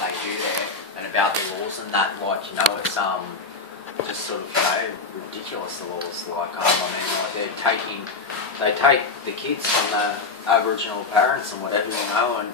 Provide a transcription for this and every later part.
they do there and about the laws and that, like, you know, it's just sort of, you know, ridiculous, the laws. Like, I mean, like, they take the kids from the Aboriginal parents and whatever, you know, and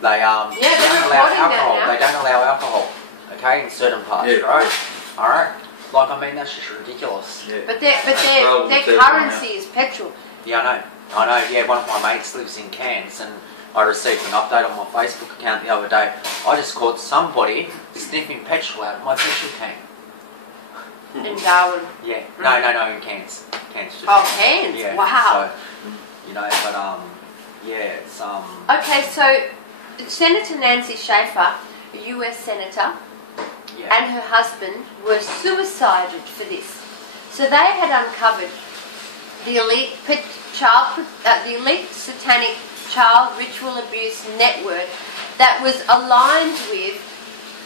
they don't allow alcohol. They don't allow alcohol, okay, in certain parts, right? All right. Like, I mean, that's just ridiculous. Yeah. But their currency is petrol. Yeah, I know. Yeah, one of my mates lives in Cairns, and I received an update on my Facebook account the other day. I just caught somebody sniffing petrol out of my petrol tank. In Darwin. Yeah. No, in Cairns. Cairns. Cairns. Yeah. Wow. So, you know, but yeah, it's Okay, so Senator Nancy Schaefer, a US senator, and her husband were suicided for this. So they had uncovered the elite satanic child ritual abuse network that was aligned with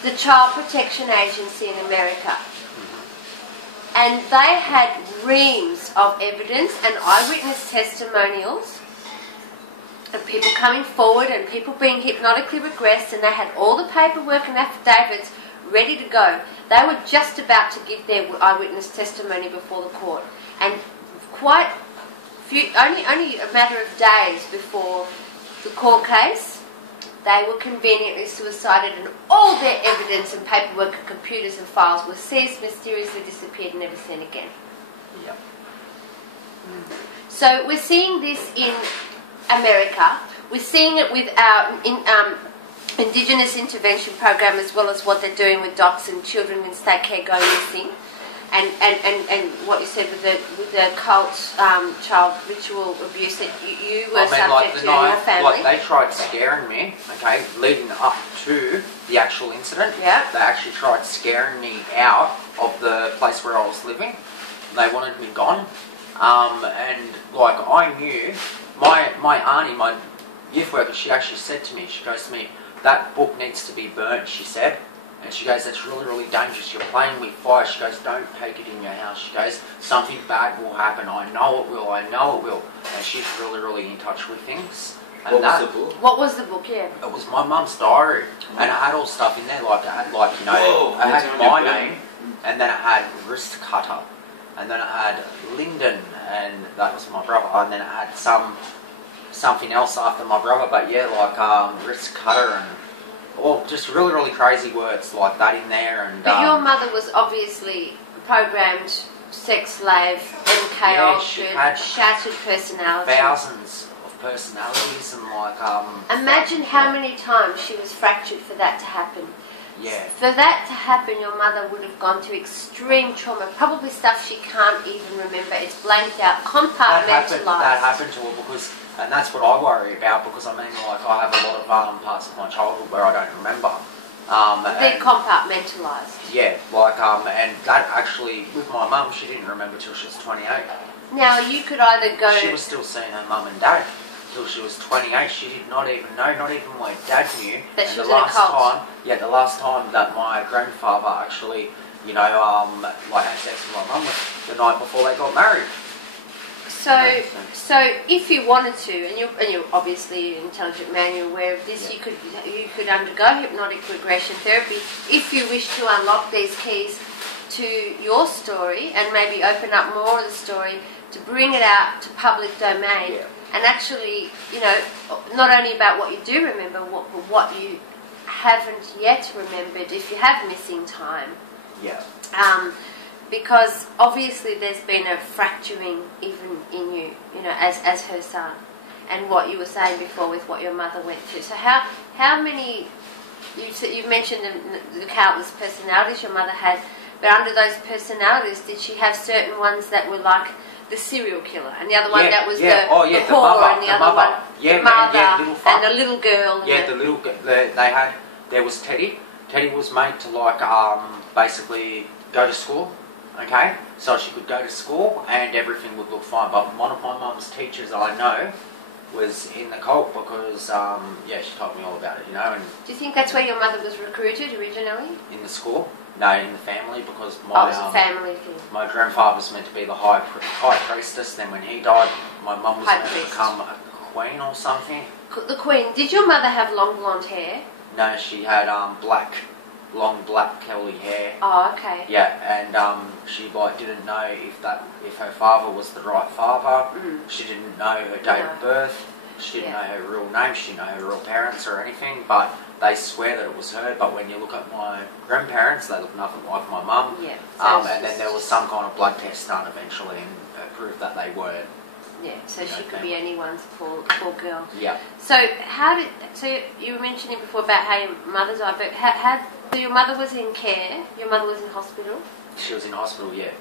the Child Protection Agency in America. And they had reams of evidence and eyewitness testimonials of people coming forward and people being hypnotically regressed, and they had all the paperwork and affidavits ready to go. They were just about to give their eyewitness testimony before the court, and quite few, only a matter of days before the court case, they were conveniently suicided, and all their evidence and paperwork and computers and files were seized, mysteriously disappeared, and never seen again. Yep. So we're seeing this in America. We're seeing it with our Indigenous intervention program, as well as what they're doing with docs and children in state care going missing, and what you said with the cult child ritual abuse that you were subject to in your family. Like, they tried scaring me, okay, leading up to the actual incident. Yeah. They actually tried scaring me out of the place where I was living. They wanted me gone, and like, I knew my auntie, my youth worker, she actually said to me, she goes to me, "That book needs to be burnt," she said. And she goes, "That's really, really dangerous. You're playing with fire." She goes, "Don't take it in your house." She goes, "Something bad will happen. I know it will. I know it will." And she's really, really in touch with things. And what was the book? What was the book, yeah? It was my mum's diary. And it had all stuff in there. Like, it had, like, you know, it had my name. And then it had Wrist Cutter. And then it had Lyndon. And that was my brother. And then it had something else after my brother. But yeah, like Wrist Cutter and... well, just really, really crazy words like that in there. And but your mother was obviously programmed sex slave, MK Ultra, shattered personality. Thousands of personalities and like... imagine how many times she was fractured for that to happen. Yeah. For that to happen, your mother would have gone to extreme trauma, probably stuff she can't even remember. It's blanked out, compartmentalised. That happened to her because... and that's what I worry about, because I mean, like, I have a lot of parts of my childhood where I don't remember. They're compartmentalised. Yeah, like, and that actually, with my mum, she didn't remember till she was 28. Now, you could either go... she was still seeing her mum and dad till she was 28. She did not even know, not even my dad knew. That she was in a cult. The last time that my grandfather actually, you know, like, had sex with my mum was the night before they got married. So if you wanted to, and you're obviously an intelligent man, you're aware of this, you could undergo hypnotic regression therapy if you wish to unlock these keys to your story and maybe open up more of the story to bring it out to public domain, and actually, you know, not only about what you do remember, but what you haven't yet remembered if you have missing time. Yeah. Because obviously there's been a fracturing even in you, you know, as her son, and what you were saying before with what your mother went through. So how many, you mentioned the countless personalities your mother had, but under those personalities, did she have certain ones that were like the serial killer, and the other one that was the whore, and the other one the mother, and the little girl? Yeah, the little girl. There was Teddy. Teddy was made to like basically go to school. Okay, so she could go to school and everything would look fine. But one of my mum's teachers I know was in the cult because, she told me all about it, you know. And do you think that's where your mother was recruited originally? In the school? No, in the family, because my... it was a family thing. My grandfather was meant to be the high priestess. Then when he died, my mum was meant to become a queen or something. The queen. Did your mother have long blonde hair? No, she had long black curly hair. Oh, okay. Yeah, and she like didn't know if her father was the right father. She didn't know her date of birth. She didn't know her real name. She didn't know her real parents or anything. But they swear that it was her. But when you look at my grandparents, they look nothing like my mum. Yeah. And then there was some kind of blood test done eventually, and proved that they were. Yeah, so she could be anyone's poor girl. Yeah. So you were mentioning before about how your mother died, but so your mother was in care. Your mother was in hospital. She was in hospital, yeah.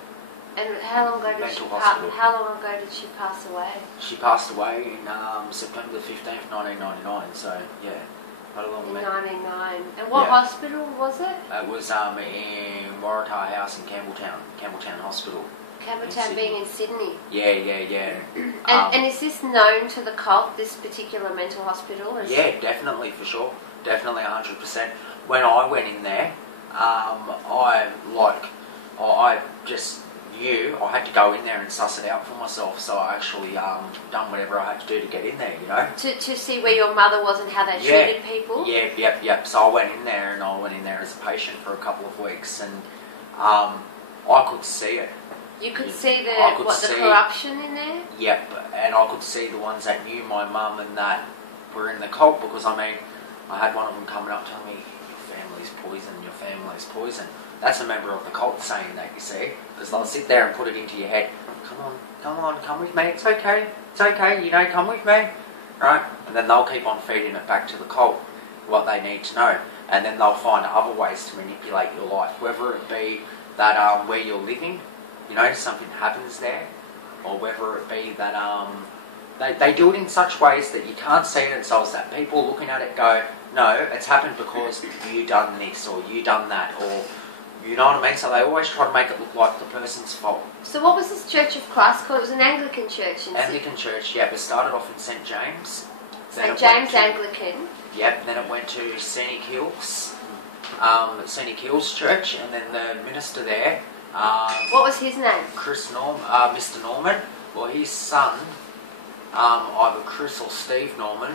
And how long ago did How long ago did she pass away? She passed away in September 15th, 1999. So yeah, not a long in way. 99. And what hospital was it? It was in Waratah House in Campbelltown Hospital. Campbelltown being in Sydney. Yeah. And is this known to the cult, this particular mental hospital? Yeah, definitely, for sure. Definitely 100%. When I went in there, I just knew I had to go in there and suss it out for myself. So I actually done whatever I had to do to get in there, you know. To see where your mother was and how they treated people? Yep. So I went in there, and I went in there as a patient for a couple of weeks, and I could see it. You could see the corruption in there? Yep, and I could see the ones that knew my mum and that were in the cult, because I had one of them coming up telling me, your family's poison. That's a member of the cult saying that, you see, because they'll sit there and put it into your head. Come with me, it's okay, come with me, right? And then they'll keep on feeding it back to the cult, what they need to know, and then they'll find other ways to manipulate your life, whether it be that where you're living, you know, something happens there, or whether it be that they do it in such ways that you can't see it themselves, that people looking at it go, no, it's happened because you done this or you done that, or you know what I mean? So they always try to make it look like the person's fault. So what was this Church of Christ called? It was an Anglican church. Anglican church, yeah. It started off in St. James. St. James Anglican. Yep. Then it went to Scenic Hills Church, and then the minister there. What was his name? Mr. Norman. Well, his son, either Chris or Steve Norman,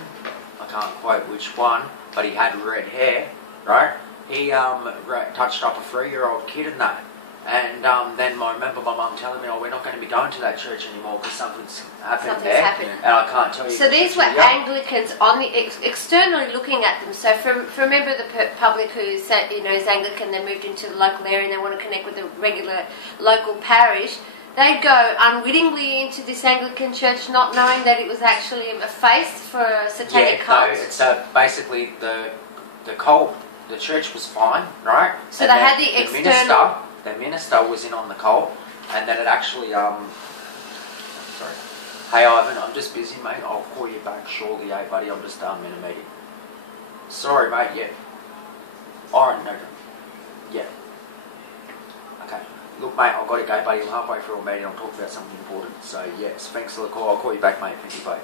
I can't quote which one, but he had red hair, right? He touched up a 3-year-old kid in that. And then I remember my mum telling me, we're not going to be going to that church anymore because something's happened there. And I can't tell you. So these were Anglicans on the externally looking at them. So for a member of the public who is Anglican, they moved into the local area and they want to connect with the regular local parish, they go unwittingly into this Anglican church not knowing that it was actually a face for a satanic cult. No, it's basically the cult. The church was fine, right? So and they had the external... The minister was in on the cult, and then it actually, sorry. Hey Ivan, I'm just busy, mate. I'll call you back shortly, buddy. I'm just in a meeting. Sorry, mate, yeah. Alright, no. Yeah. Okay. Look, mate, I've got to go, buddy. I'm halfway through a meeting. I'm talking about something important. So, yes, thanks for the call. I'll call you back, mate. Thank you, bye.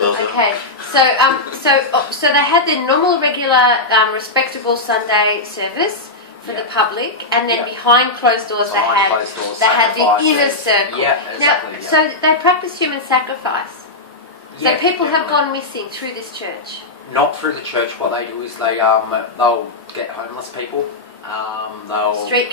Okay, so they had their normal, regular, respectable Sunday service for the public, and then behind closed doors they had the inner circle. Yeah, exactly. Now, so they practice human sacrifice. So people have gone missing through this church. Not through the church. What they do is they'll get homeless people. Street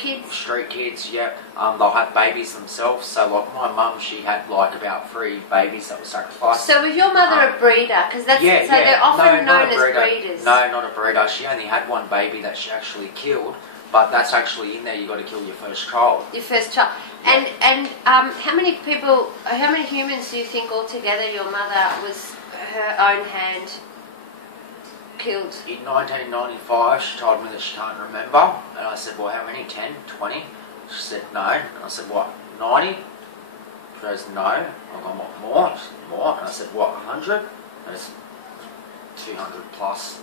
kids, yeah. They'll have babies themselves. So, like my mum, she had about 3 babies that were sacrificed. So, was your mother a breeder? Because they're often known as breeders. No, not a breeder. She only had 1 baby that she actually killed. But that's actually in there. You got to kill your first child. Your first child. Yeah. And how many humans do you think altogether your mother was her own hand killed? In 1995, she told me that she can't remember, and I said, well, how many? 10? 20? She said, no. And I said, what, 90? She goes, no. I go, what, more? She said, more. And I said, what, 100? And it's 200 plus.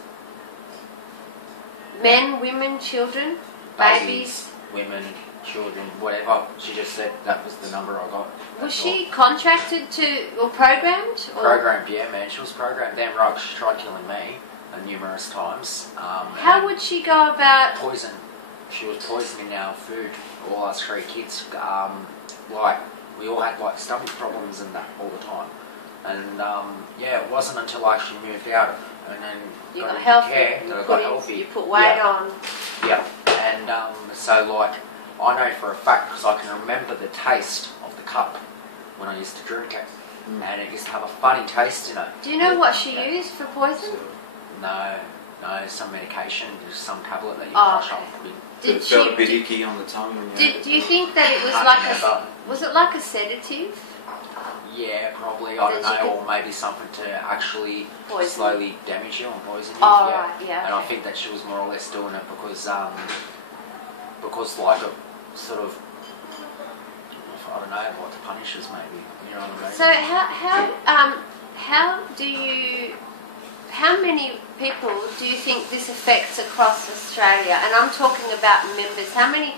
Men, women, children, babies, women, children, whatever. She just said that was the number I got. Was she contracted to, or programmed? Programmed, yeah, man. She was programmed. Damn right, she tried killing me numerous times. How would she go about... Poison. She was poisoning our food, all us 3 kids. We all had stomach problems and that all the time. And yeah, it wasn't until I actually moved out and then You got into healthy. care You that I put got in- healthy. You put weight Yeah. on. Yeah, and so like I know for a fact because I can remember the taste of the cup when I used to drink it, and it used to have a funny taste in it. Do you know what she Yeah. used for poison? No, some medication, just some tablet that you Oh, crush okay. up. With. Did It felt a bit she? icky on the tongue. When you Do you think that it was Can't like remember. was it like a sedative? Yeah, probably. I don't That you know, could- or maybe something to actually Poison. slowly damage you and poison you. Oh, yeah. right, yeah. And I think that she was more or less doing it because like it sort of, I don't know, like to punish us maybe. You know what I mean? So how many people do you think this affects across Australia? And I'm talking about members. How many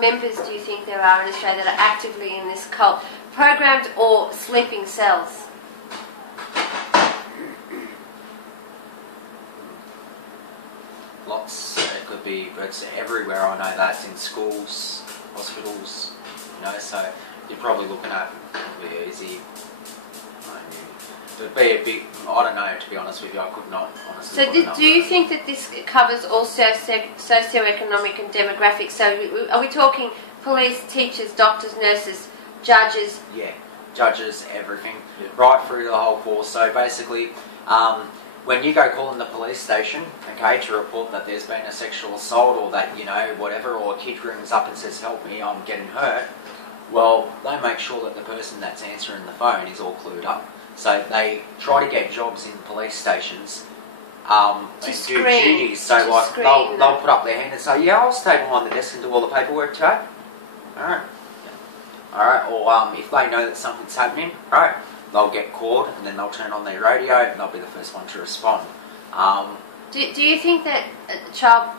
members do you think there are in Australia that are actively in this cult, programmed or sleeping cells? Lots. It could be, but it's everywhere. I know that's in schools, hospitals. You know, so you're probably looking at probably easy. It'd be a big. I don't know. To be honest with you, I could not honestly. So put a number do you on it. think that this covers all socioeconomic and demographics? So are we talking police, teachers, doctors, nurses, judges? Yeah, judges, everything, Yeah. right through the whole course. So basically, when you go calling the police station, okay, to report that there's been a sexual assault or that, you know, whatever, or a kid rings up and says, help me, I'm getting hurt, well, they make sure that the person that's answering the phone is all clued up. So they try to get jobs in police stations and do screen, duties. So to like screen they'll them. put up their hand and say, yeah, I'll stay behind the desk and do all the paperwork today. Alright. Alright, or if they know that something's happening, right, they'll get called and then they'll turn on their radio and they'll be the first one to respond. Do you think that Child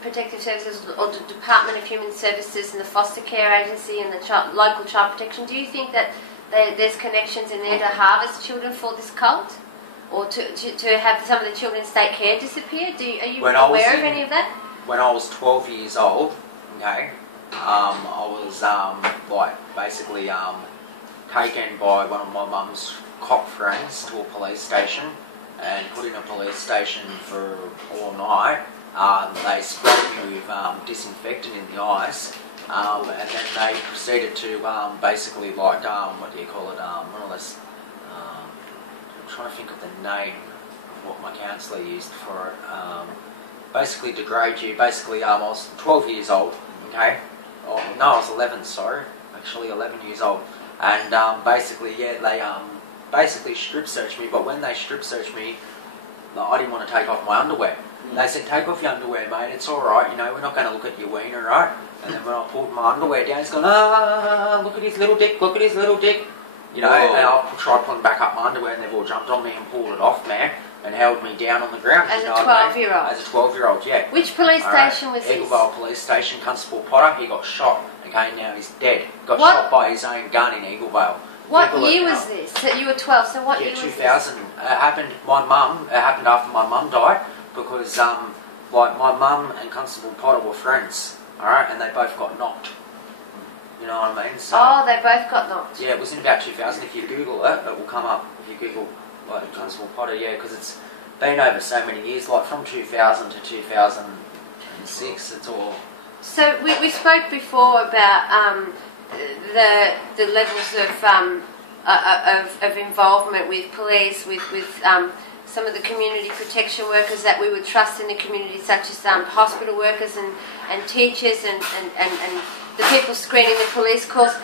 Protective Services or the Department of Human Services and the Foster Care Agency and the local child protection, do you think that there's connections in there to harvest children for this cult? Or to have some of the children's state care disappear? Are you aware of any of that? When I was 12 years old, okay, I was like basically taken by one of my mum's cop friends to a police station and put in a police station for all night. They sprayed me with disinfectant in the eyes, and then they proceeded to basically like what do you call it? More or less. I'm trying to think of the name of what my counsellor used for it. Basically degrade you. Basically, I was 12 years old. Okay. Oh no, I was 11. Sorry, actually 11 years old. And basically, yeah, they basically strip searched me. But when they strip searched me, I didn't want to take off my underwear. They said, take off your underwear, mate, it's alright, you know, we're not going to look at your wiener, right? And then when I pulled my underwear down, he's gone, look at his little dick, look at his little dick. You know, Whoa. and I tried pulling back up my underwear and they've all jumped on me and pulled it off, man, and held me down on the ground. As you a know what I mean? 12-year-old? As a 12-year-old, yeah. Which police Alright, station was this? Eaglevale Police Station, Constable Potter, he got shot. Okay, now he's dead. Got What? shot by his own gun in Eaglevale. What Google it year now. was this? So you were 12, so what Yeah, year was 2000. It happened. It happened after my mum died because, like, my mum and Constable Potter were friends. All right, and they both got knocked. You know what I mean? this? So, Oh, they both got knocked. yeah, it was in about 2000. If you Google it, it will come up. If you Google like Constable Potter, yeah, because it's been over so many years. Like from 2000 to 2006, it's all. So we spoke before about the levels of involvement with police, with some of the community protection workers that we would trust in the community, such as hospital workers and teachers and the people screening the police course.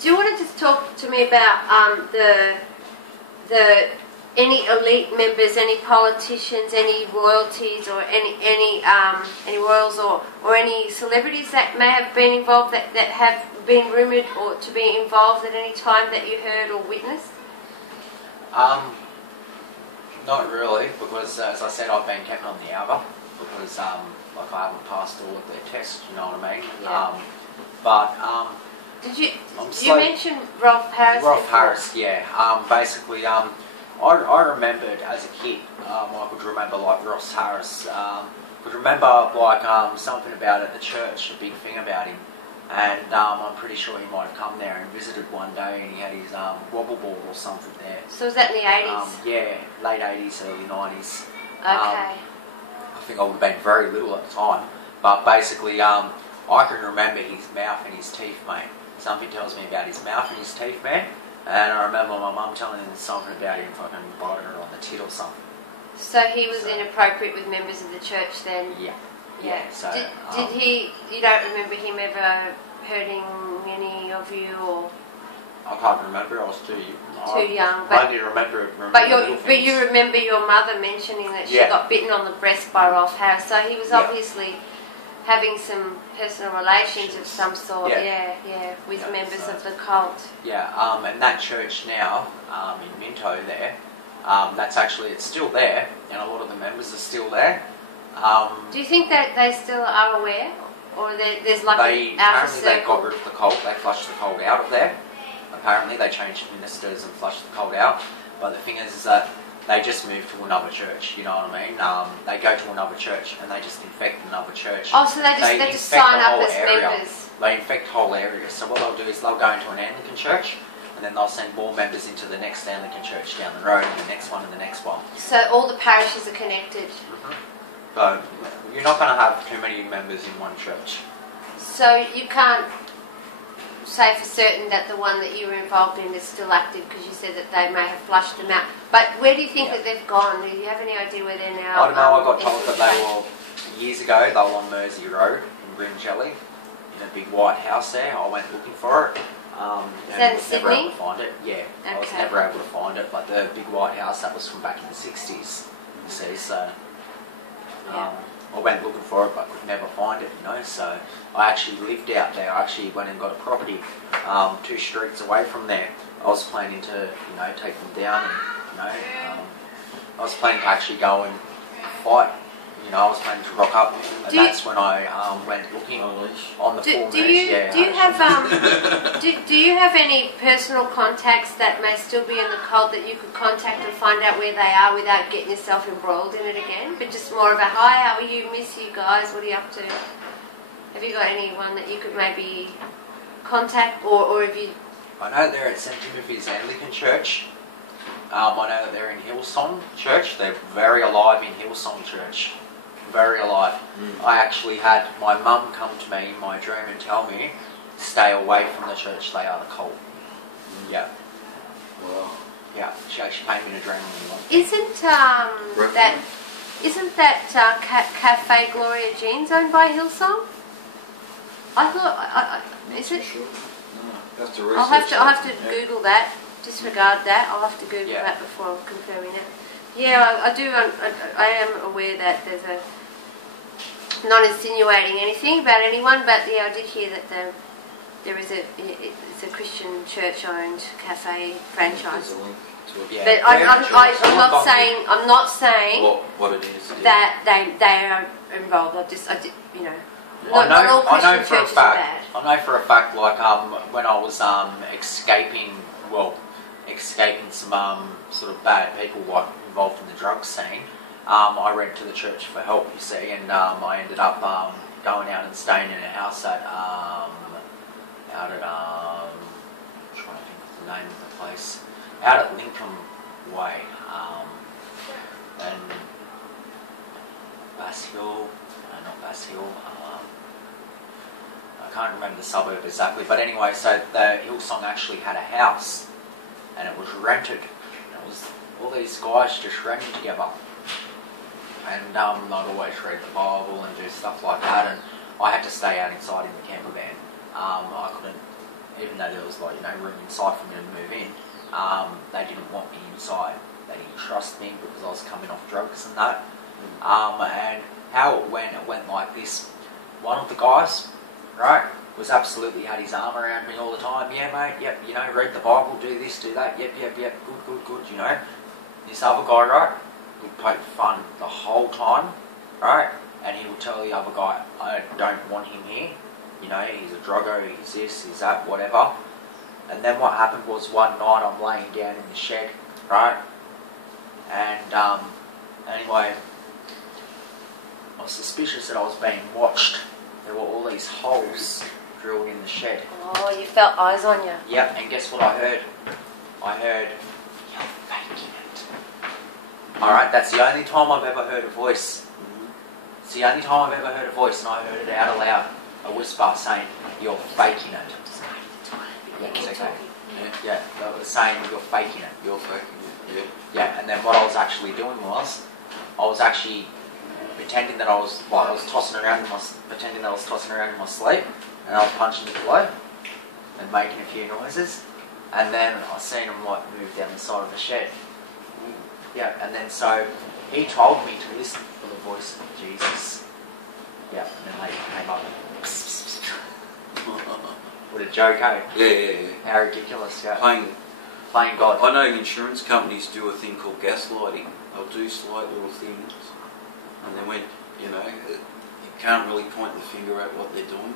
Do you want to just talk to me about the any elite members, any politicians, any royalties, or any royals or any celebrities that may have been involved that have been rumoured or to be involved at any time that you heard or witnessed? Not really, because as I said, I've been kept on the outer because like I haven't passed all of their tests. You know what I mean? Yeah. But Did you I'm you slow- mentioned Rolf Harris? Rolf before. Harris, yeah. Basically, I remembered as a kid, I could remember like Ross Harris. Could remember like something about at the church, a big thing about him. and I'm pretty sure he might have come there and visited one day, and he had his wobble board or something there. So was that in the 80s? Yeah, late 80s, early 90s. Okay. I think I would have been very little at the time, but basically, I can remember his mouth and his teeth, mate. Something tells me about his mouth and his teeth, man. And I remember my mum telling him something about him fucking biting her on the tit or something. So he was inappropriate with members of the church then? Yeah. Yeah. So did he? You don't remember him ever hurting any of you, or? I can't remember. I was too young. I only remember but you remember your mother mentioning that she got bitten on the breast by Rolf Harris. So he was obviously having some personal relations of some sort. Yeah, with members of the cult. Yeah. And that church now, in Minto there, it's still there, and a lot of the members are still there. Do you think that they still are aware, or there's like an outer circle? Apparently they got rid of the cult. They flushed the cult out of there. Apparently they changed ministers and flushed the cult out. But the thing is that they just moved to another church. You know what I mean? They go to another church and they just infect another church. Oh, so they just sign up as members. They infect whole areas. So what they'll do is they'll go into an Anglican church, and then they'll send more members into the next Anglican church down the road, and the next one, and the next one. So all the parishes are connected. So you're not going to have too many members in one church. So you can't say for certain that the one that you were involved in is still active, because you said that they may have flushed them out. But where do you think that they've gone? Do you have any idea where they're now? I don't know. I got told that they were, years ago, they were on Mersey Road in Bringelly, in a big white house there. I went looking for it. Is that in Sydney? Never able to find it. Yeah, okay. I was never able to find it. But the big white house, that was from back in the 60s. You see, so I went looking for it, but could never find it. You know, so I actually lived out there. I actually went and got a property 2 streets away from there. I was planning to, take them down, and I was planning to actually go and fight. I was planning to rock up, and that's when I went looking on the full do you have any personal contacts that may still be in the cult that you could contact and find out where they are without getting yourself embroiled in it again? But just more of a hi, how are you? Miss you guys. What are you up to? Have you got anyone that you could maybe contact, or have you? I know they're at St Timothy's Anglican Church. I know that they're in Hillsong Church. They're very alive in Hillsong Church. Very alive. I actually had my mum come to me in my dream and tell me, stay away from the church, they are the cult. Yeah. Wow. Yeah, she actually came in a dream. Isn't that Cafe Gloria Jean's owned by Hillsong? I thought, is it? Sure. No, have to I'll have to Google that. Disregard that. I'll have to Google that before confirming it. Yeah, I do. I am aware that there's a. Not insinuating anything about anyone, but I did hear that there is it's a Christian church-owned cafe franchise. There's a link to it. Yeah. But I'm not saying what it is. That they are involved. I Not all Christian churches are bad. I know for a fact, like when I was escaping some sort of bad people involved in the drug scene. I went to the church for help, you see, and I ended up going out and staying in a house at I'm trying to think of the name of the place, out at Lincoln Way, and Bass Hill, not Bass Hill. I can't remember the suburb exactly, but anyway, so the Hillsong actually had a house, and it was rented. It was all these guys just renting together. And I'd always read the Bible and do stuff like that, and I had to stay out inside in the camper van. I couldn't, even though there was room inside for me to move in, they didn't want me inside. They didn't trust me because I was coming off drugs and that. And how it went like this. One of the guys, right, was absolutely had his arm around me all the time. Yeah, mate, yep, read the Bible, do this, do that, yep, good, This other guy, right, would poke fun the whole time, right? And he would tell the other guy, I don't want him here. He's a druggo, he's this, he's that, whatever. And then what happened was one night I'm laying down in the shed, right? And anyway, I was suspicious that I was being watched. There were all these holes drilled in the shed. Oh, you felt eyes on you. Yep, and guess what I heard? I heard, "You're faking it." Alright, that's the only time I've ever heard a voice. It's the only time I've ever heard a voice, and I heard it out aloud. A whisper saying, "You're faking it." Yeah, it's okay. Yeah, they were saying, "You're faking it." You're faking it. Yeah. Yeah, and then what I was actually doing was, I was actually pretending that I was tossing around pretending that I was tossing around in my sleep, and I was punching the pillow and making a few noises, and then I seen him like move down the side of the shed. Yeah, and then so he told me to listen for the voice of Jesus. Yeah, and then they came up. What a joke, eh? Yeah. How ridiculous, yeah. Playing God. I know insurance companies do a thing called gaslighting. They'll do slight little things, and then when you can't really point the finger at what they're doing.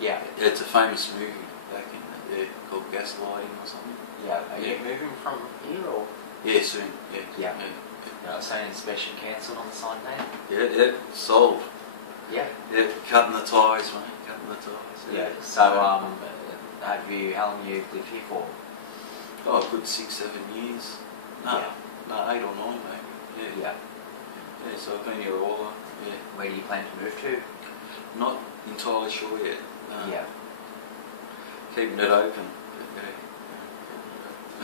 Yeah. It's a famous movie back in the called Gaslighting or something. Yeah. Are you moving from here or? Yeah, soon. Yeah. Yeah. Yeah, saying inspection cancelled on the sign there. Yeah. Sold. Yeah. Yeah, cutting the ties, mate. Cutting the ties. Yeah. So how long you lived here for? Oh, a good 6-7 years. No, Yeah. no, 8 or 9 maybe. Yeah. Yeah. Yeah, so I've been here all over. Yeah. Where do you plan to move to? Not entirely sure yet. No. Yeah. Keeping it open.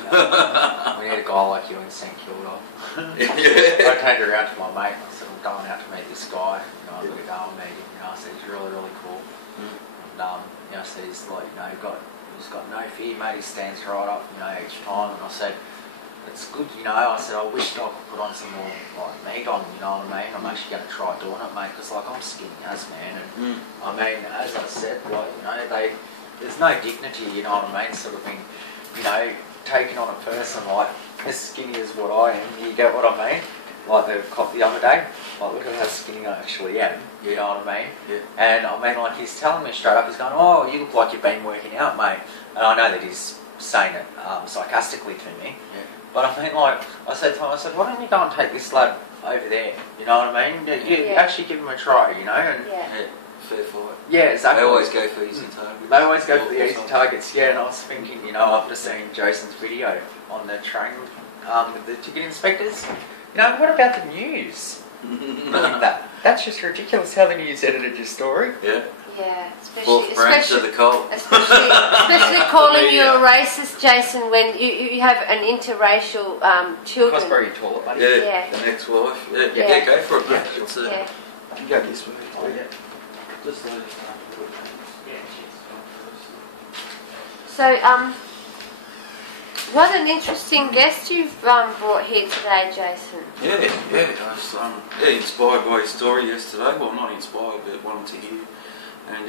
We need a guy like you in St Kilda. Yeah. I turned around to my mate and I said, "I'm going out to meet this guy. I'm going to go and meet him." I said, "He's really, really cool." And I said, "He's like, he's got no fear, mate. He stands right up, each time." And I said, "It's good, I said, "I wish I could put on some more meat on, you know what I mean? I'm actually going to try doing it, mate, because I'm skinny as man, and I mean, as I said, there's no dignity, you know what I mean, sort of thing, taking on a person as skinny as what I am. You get what I mean? Like the cop the other day, look at how skinny I actually am. You know what I mean? Yeah. And I mean, he's telling me straight up, he's going, "Oh, you look like you've been working out, mate." And I know that he's saying it sarcastically to me. Yeah. But I mean, I said to him, "Why don't you go and take this lad over there?" You know what I mean? You actually give him a try, And Yeah. Fair fight. yeah, exactly. They always go for easy targets. They always go for the easy targets. Yeah, and I was thinking, after seeing Jason's video on the train with the ticket inspectors, what about the news? That's just ridiculous how the news edited your story. Yeah. Yeah, Fourth branch of the cult. especially calling you a racist, Jason, when you have an interracial children. That's where you toilet, buddy. Yeah. An ex-wife. Yeah, go for it, mate. It's Yeah. You go this way. Oh, yeah. Just those. So, what an interesting guest you've brought here today, Jason. Yeah. I was inspired by his story yesterday. Well, not inspired, but wanted to hear. And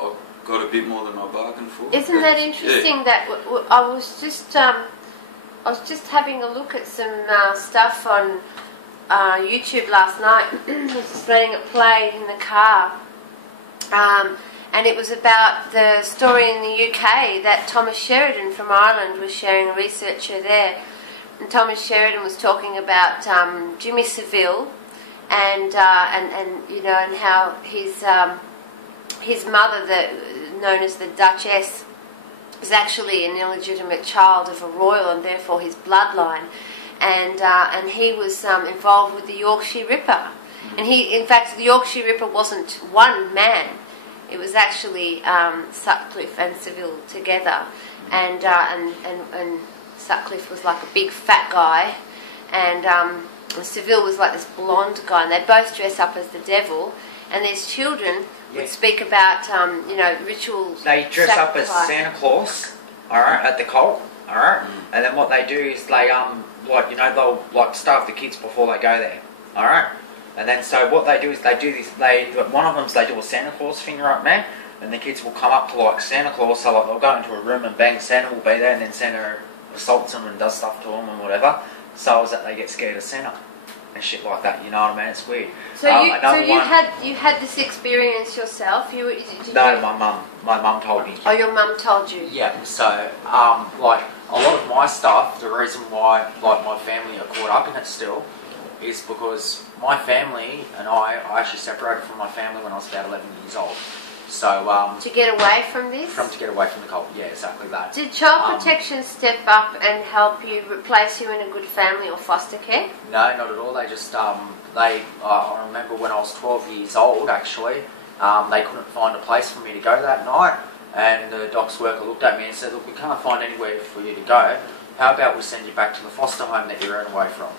I got a bit more than I bargained for. Isn't that interesting? That I was just having a look at some stuff on YouTube last night. I was just letting it play in the car, and it was about the story in the UK that Thomas Sheridan from Ireland was sharing, a researcher there, and Thomas Sheridan was talking about Jimmy Savile, and how his mother, known as the Duchess, was actually an illegitimate child of a royal and therefore his bloodline, and he was involved with the Yorkshire Ripper, and in fact the Yorkshire Ripper wasn't one man; it was actually Sutcliffe and Savile together, and Sutcliffe was like a big fat guy, and Savile was like this blonde guy, and they both dress up as the devil, and there's children. Would speak about, rituals. They dress up as Santa Claus, alright, at the cult, alright, and then what they do is they'll starve the kids before they go there, alright, and then so what they do is they do one of them is they do a Santa Claus thing, right, man, and the kids will come up to Santa Claus, so they'll go into a room and bang, Santa will be there, and then Santa assaults them and does stuff to them and whatever, so is that they get scared of Santa. And shit like that, you know what I mean? It's weird. So you had this experience yourself? My mum told me. Oh, your mum told you? Yeah. So a lot of my stuff, the reason why my family are caught up in it still, is because my family and I actually separated from my family when I was about 11 years old. So To get away from this? to get away from the cult, yeah, exactly that. Did Child Protection step up and help you replace you in a good family or foster care? No, not at all. They just I remember when I was 12 years old, actually, they couldn't find a place for me to go that night, and the doc's worker looked at me and said, "Look, we can't find anywhere for you to go. How about we send you back to the foster home that you ran away from?"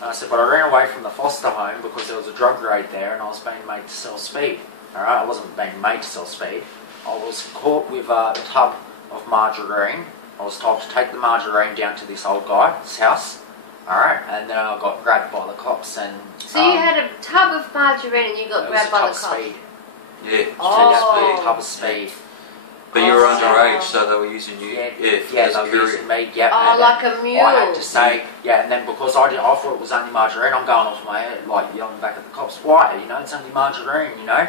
And I said, "But I ran away from the foster home because there was a drug raid there, and I was being made to sell speed." All right, I wasn't being made to sell speed. I was caught with a tub of margarine. I was told to take the margarine down to this old guy's house. Alright, and then I got grabbed by the cops and... So you had a tub of margarine and you got grabbed by the cops? Speed. Yeah. Oh. Tub of speed. But you were underage, so they were using you. Yeah, for they this were period. using me, yeah. Oh, and like then a mule. I had to say, yeah, and then because I thought it was only margarine, I'm going off my head, like, yelling back at the cops, "Why? You know, it's only margarine, you know?"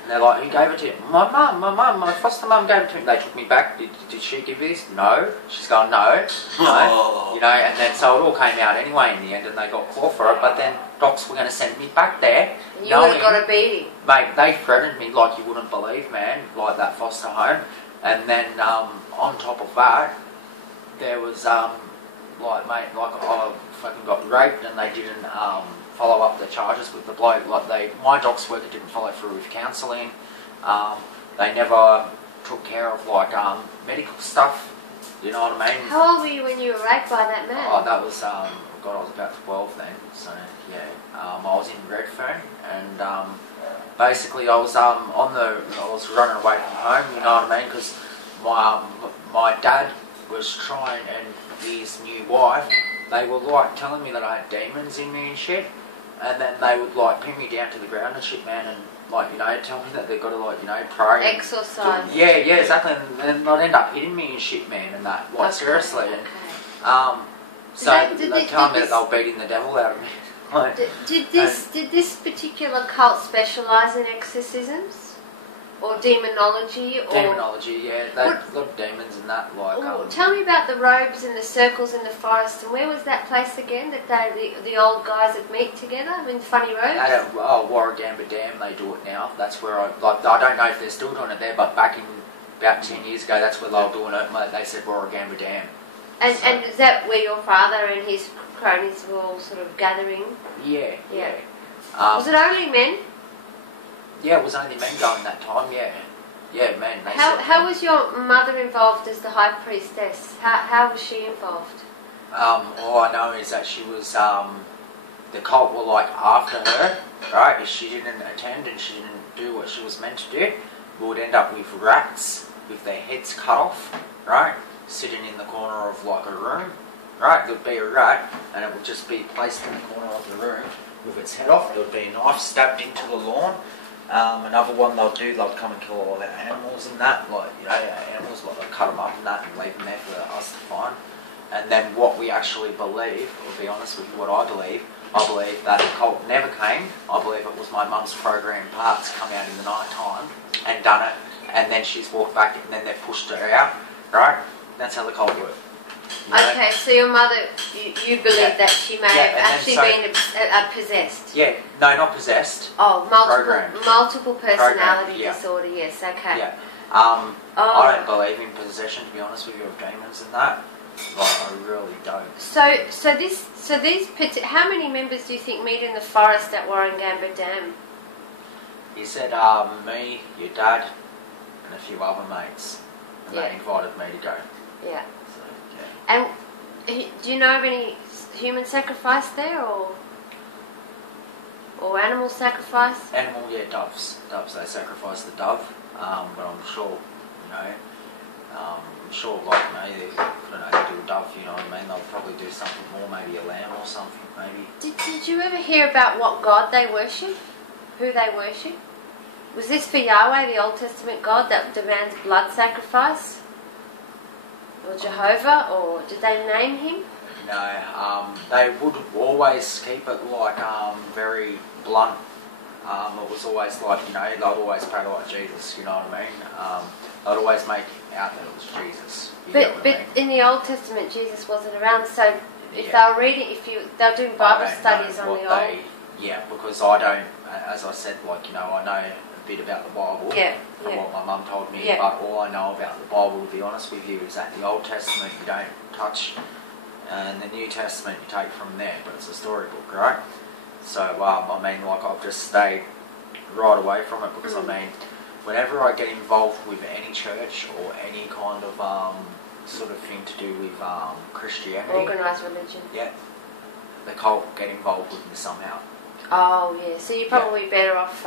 And they're like, "Who gave it to you?" My mum, my foster mum gave it to me. They took me back. Did she give you this? No. She's going, no. Oh. You know, and then so it all came out anyway in the end, and they got caught for it. But then docs were going to send me back there. And you would have got a beating. Mate, they threatened me like you wouldn't believe, man, like that foster home. And then on top of that, there was I fucking got raped, and they didn't follow up the charges with the bloke. Like my docs worker didn't follow through with counselling. They never took care of like medical stuff. You know what I mean? How old were you when you were raped by that man? Oh, that was God, I was about 12 then. So yeah, I was in Redfern, and basically I was I was running away from home. You know what I mean? Because my dad was trying, and his new wife, they were like telling me that I had demons in me and shit. And then they would like pin me down to the ground and shit, man, and like, you know, tell me that they've got to like, you know, pray. Exorcise. Yeah, exactly. And then they'd end up hitting me and shit, man, and that, like, seriously. Okay. And so they tell me that they were beating the devil out of me. Like, Did this particular cult specialise in exorcisms? Or demonology? Or demonology, yeah. They got demons and that, like... tell me about the robes and the circles in the forest, and where was that place again that the old guys would meet together in funny robes? At Warragamba Dam, they do it now. That's where I don't know if they're still doing it there, but back in about 10 years ago, that's where they were doing it. They said Warragamba Dam. And is that where your father and his cronies were all sort of gathering? Yeah. Was it only men? Yeah, it was only men going that time, yeah. Yeah, men. How was your mother involved as the high priestess? How was she involved? All I know is that she was, the cult were like after her, right? If she didn't attend and she didn't do what she was meant to do, we would end up with rats with their heads cut off, right? Sitting in the corner of like a room, right? There would be a rat, and it would just be placed in the corner of the room with its head off. There would be a knife stabbed into the lawn. Another one they'd come and kill all the animals and that, like, you know, animals, like, they'd cut them up and that and leave them there for us to find. And then what we actually believe, or be honest with you, what I believe that the cult never came. I believe it was my mum's program parts come out in the night time and done it, and then she's walked back and then they've pushed her out, right? That's how the cult worked. You know? Okay, so your mother, you believe that she may have actually been possessed? Yeah, no, not possessed. Oh, multiple personality disorder, yes, okay. Yeah. I don't believe in possession, to be honest with you, of demons and that. Like, I really don't. So these, how many members do you think meet in the forest at Warragamba Dam? He said, me, your dad, and a few other mates. And they invited me to go. Yeah. So, yeah. And do you know of any human sacrifice there, or animal sacrifice? Animal, yeah, doves. Doves, they sacrifice the dove. But I'm sure, you know, like, you know, I don't know, they do a dove, you know what I mean? They'll probably do something more, maybe a lamb or something, maybe. Did you ever hear about what God they worship? Who they worship? Was this for Yahweh, the Old Testament God, that demands blood sacrifice? Or Jehovah? Or did they name him? No, they would always keep it like very blunt. It was always like, you know, they'd always pray like Jesus, you know what I mean? They'd always make out that it was Jesus. But in the Old Testament, Jesus wasn't around, so if they were reading, they were doing Bible studies on the Old... Yeah, because I don't, as I said, like, you know, I know bit about the Bible Yeah, from yeah. what my mum told me, Yeah. but all I know about the Bible, to be honest with you, is that the Old Testament you don't touch, and the New Testament you take from there, but it's a storybook, right? So, I mean, like, I've just stayed right away from it because, I mean, whenever I get involved with any church or any kind of sort of thing to do with Christianity, Organised religion. yeah, the cult get involved with me somehow. Oh, yeah. So you're probably better off,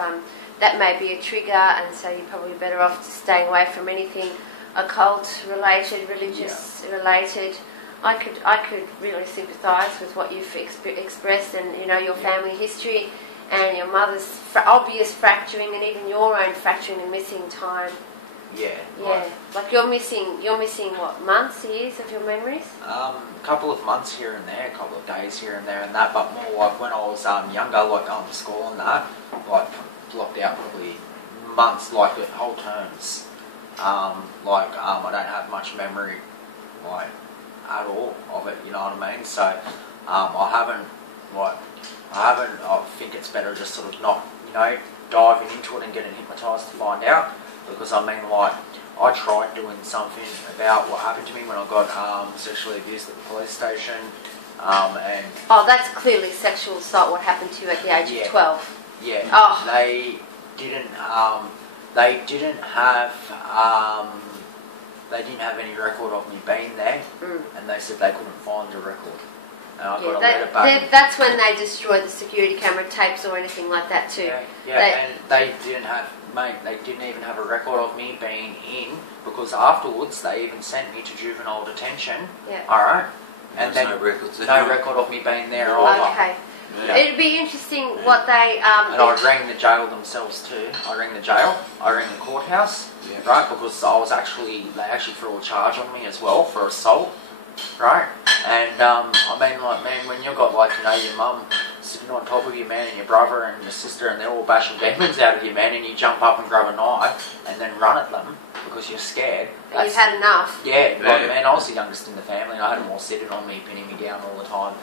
that may be a trigger, and so you're probably better off just staying away from anything occult-related, religious-related. I could really sympathise with what you've expressed, and, you know, your family history and your mother's obvious fracturing, and even your own fracturing and missing time. Yeah. Yeah. Like you're missing what, months, years of your memories? A couple of months here and there, a couple of days here and there and that, but more like when I was younger, like going to school and that, like blocked out probably months, like whole terms. I don't have much memory, like, at all of it, you know what I mean? So, I think it's better just sort of not, you know, diving into it and getting hypnotised to find out. Because, I mean, like, I tried doing something about what happened to me when I got sexually abused at the police station, and... Oh, that's clearly sexual assault, what happened to you at the age of 12. Yeah. Oh. They didn't have any record of me being there, and they said they couldn't find the record. And I got a letter back. That's when they destroyed the security camera tapes or anything like that too. And they didn't even have a record of me being in, because afterwards they even sent me to juvenile detention. Yeah. Alright? And then no records. No record of me being there either. Okay. Yeah. It'd be interesting what they... and I rang the jail themselves too. I rang the jail, I rang the courthouse, right? Because they actually threw a charge on me as well for assault, right? And I mean, like, man, when you've got, like, you know, your mum sitting on top of you, man, and your brother and your sister, and they're all bashing demons out of you, man, and you jump up and grab a knife and then run at them because you're scared. You've had enough. Yeah, like, man, I was the youngest in the family, and I had them all sitting on me, pinning me down all the time,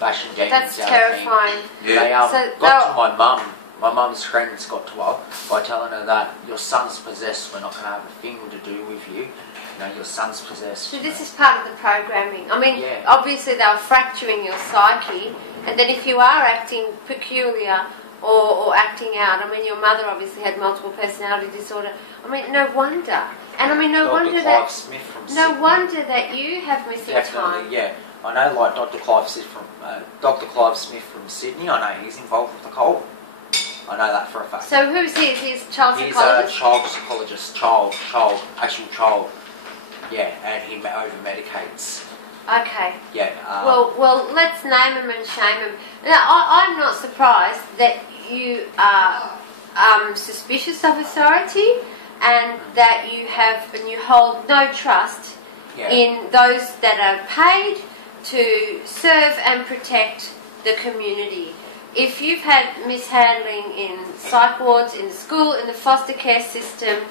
bashing demons That's out terrifying. of me. They got to my mum. My mum's friends got to her by telling her that your son's possessed, we're not going to have a thing to do with you. You know, your son's possessed. So this is part of the programming. I mean, obviously they were fracturing your psyche, and then if you are acting peculiar or acting out, I mean, your mother obviously had multiple personality disorder. I mean, no wonder. And I mean, no wonder that... Smith from no Sydney. wonder that you have missing time. Yeah. I know, like, Dr. Clive Smith from Sydney, I know he's involved with the cult. I know that for a fact. So who's his child psychologist? psychologist? He's a child psychologist, actual child. Yeah, and he over-medicates. Okay. Yeah. Well, let's name him and shame him. Now, I'm not surprised that you are suspicious of authority, and that you hold no trust in those that are paid to serve and protect the community. If you've had mishandling in psych wards, in the school, in the foster care system,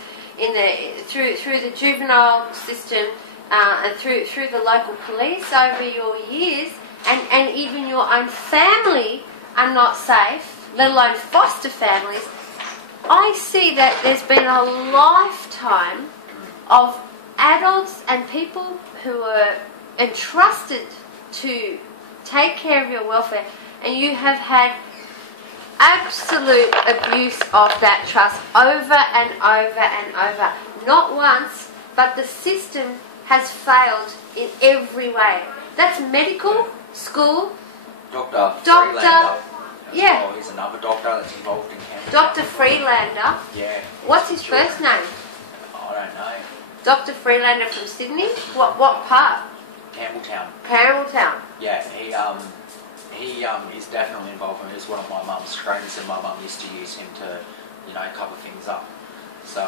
through the juvenile system, and through the local police over your years, and even your own family are not safe, let alone foster families, I see that there's been a lifetime of adults and people who are entrusted to take care of your welfare, and you have had absolute abuse of that trust over and over and over. Not once, but the system has failed in every way. That's medical, school, Dr. Freelander. Yeah. He's another doctor that's involved in cancer. Dr. Freelander. Yeah. What's his first name? I don't know. Dr. Freelander from Sydney? What part? Campbelltown. Campbelltown. Yeah, he's definitely involved. He's one of my mum's friends, and my mum used to use him to, you know, cover things up. So,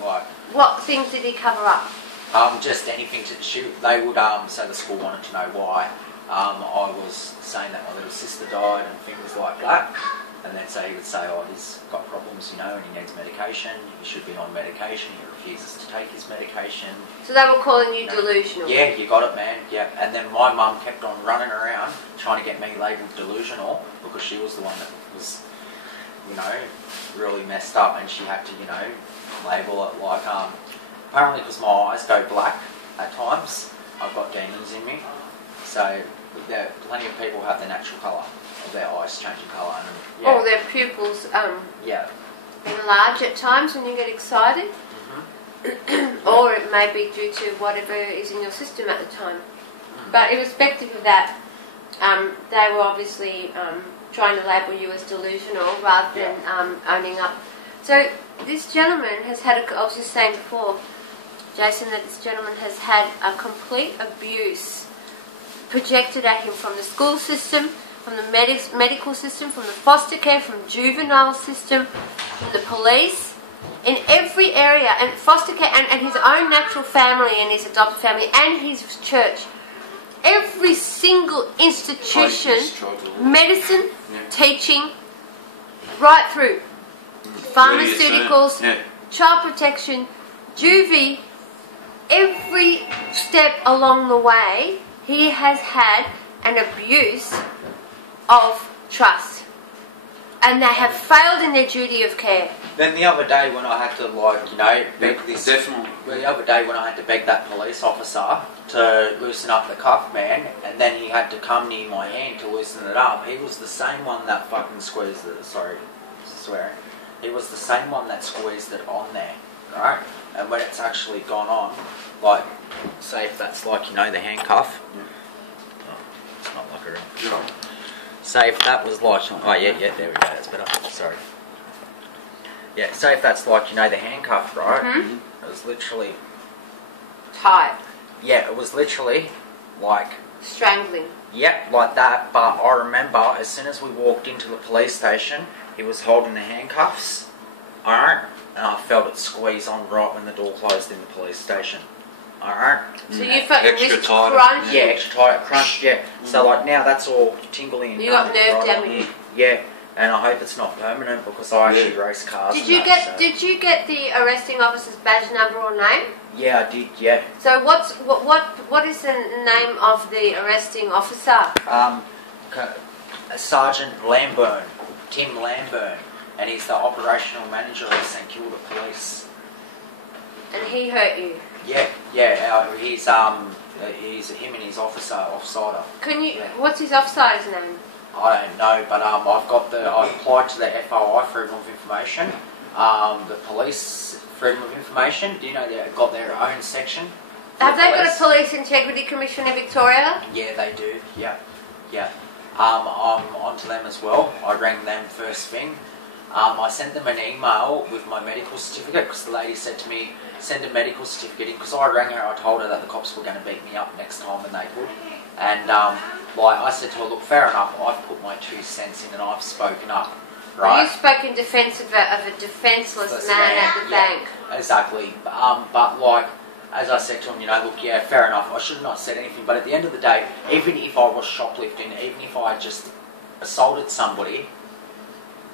like... What things did he cover up? Just anything to shoot. They would, so the school wanted to know why I was saying that my little sister died and things like that. And then so he would say, oh, he's got problems, you know, and he needs medication. He should be on medication. He refuses to take his medication. So they were calling you delusional? Yeah, you got it, man. Yeah. And then my mum kept on running around trying to get me labelled delusional because she was the one that was, you know, really messed up, and she had to, you know, label it like, apparently because my eyes go black at times, I've got demons in me. So there, plenty of people have the natural colour of their eyes changing colour. And, yeah. Or their pupils Yeah. enlarge at times when you get excited. Or it may be due to whatever is in your system at the time. But irrespective of that, they were obviously trying to label you as delusional rather than owning up. So this gentleman has had, I was just saying before, Jason, that this gentleman has had a complete abuse projected at him from the school system, from the medical system, from the foster care, from juvenile system, from the police, in every area, and foster care, and his own natural family and his adopted family and his church. Every single institution, medicine, teaching, right through, pharmaceuticals, child protection, juvie, every step along the way, he has had an abuse of trust. And they have failed in their duty of care. Then the other day when I had to, like, you know, beg this... Definitely. Well, the other day when I had to beg that police officer to loosen up the cuff, man, and then he had to come near my hand to loosen it up, he was the same one that fucking squeezed it, sorry, swearing. He was the same one that squeezed it on there, right? And when it's actually gone on, like, say if that's like, you know, the handcuff. Oh, it's not like a... Sure. Say if that was like... Oh, yeah, there we go, that's better. Sorry. Yeah, say if that's like, you know, the handcuff, right? Mm-hmm. It was literally... Tight. Yeah, it was literally like... Strangling. Yep, like that. But I remember as soon as we walked into the police station, he was holding the handcuffs. Alright? And I felt it squeeze on right when the door closed in the police station. Alright? So you felt your Extra wrist tight. crunch? Yeah, extra tight, crunch, yeah. So like now that's all tingly and You got numb nerve right on. damage. Yeah, and I hope it's not permanent because I actually race cars. Did and you that, get so. Did you get the arresting officer's badge number or name? Yeah, I did, yeah. So what is the name of the arresting officer? Sergeant Lamburn, Tim Lamburn, and he's the operational manager of St Kilda Police. And he hurt you. Yeah, he's him and his officer, offsider. Can you? Yeah. What's his offsider's name? I don't know, but I've applied to the FOI, Freedom of Information, the police Freedom of Information. Do you know they've got their own section? Have they got a police integrity commission in Victoria? Yeah, they do. Yeah. I'm onto them as well. I rang them first thing. I sent them an email with my medical certificate because the lady said to me, send a medical certificate in, because I rang her, I told her that the cops were going to beat me up next time and they would. And like I said to her, look, fair enough, I've put my 2 cents in and I've spoken up, right? You spoke in defence of a defenceless man at the bank. Exactly. But like, as I said to him, you know, look, yeah, fair enough, I should have not said anything, but at the end of the day, even if I was shoplifting, even if I just assaulted somebody,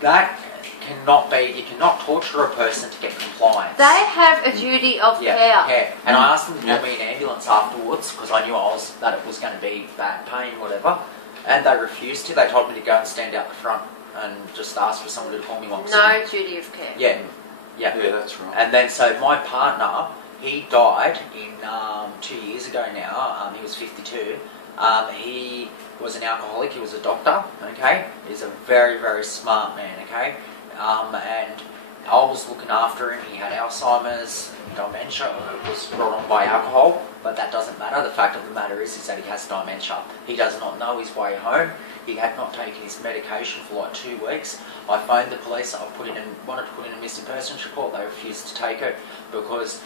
that cannot be, you cannot torture a person to get compliance. They have a duty of care. And I asked them to put me in an ambulance afterwards because I knew that it was going to be bad pain, whatever, and they refused to. They told me to go and stand out the front and just ask for somebody to call me one. No duty of care. Yeah, that's right. And then so my partner, he died in 2 years ago now. He was 52. He was an alcoholic. He was a doctor. Okay, he's a very, very smart man. Okay, and I was looking after him. He had Alzheimer's, dementia. It was brought on by alcohol, but that doesn't matter. The fact of the matter is that he has dementia. He does not know his way home. He had not taken his medication for like 2 weeks. I phoned the police. I wanted to put in a missing persons report. They refused to take it because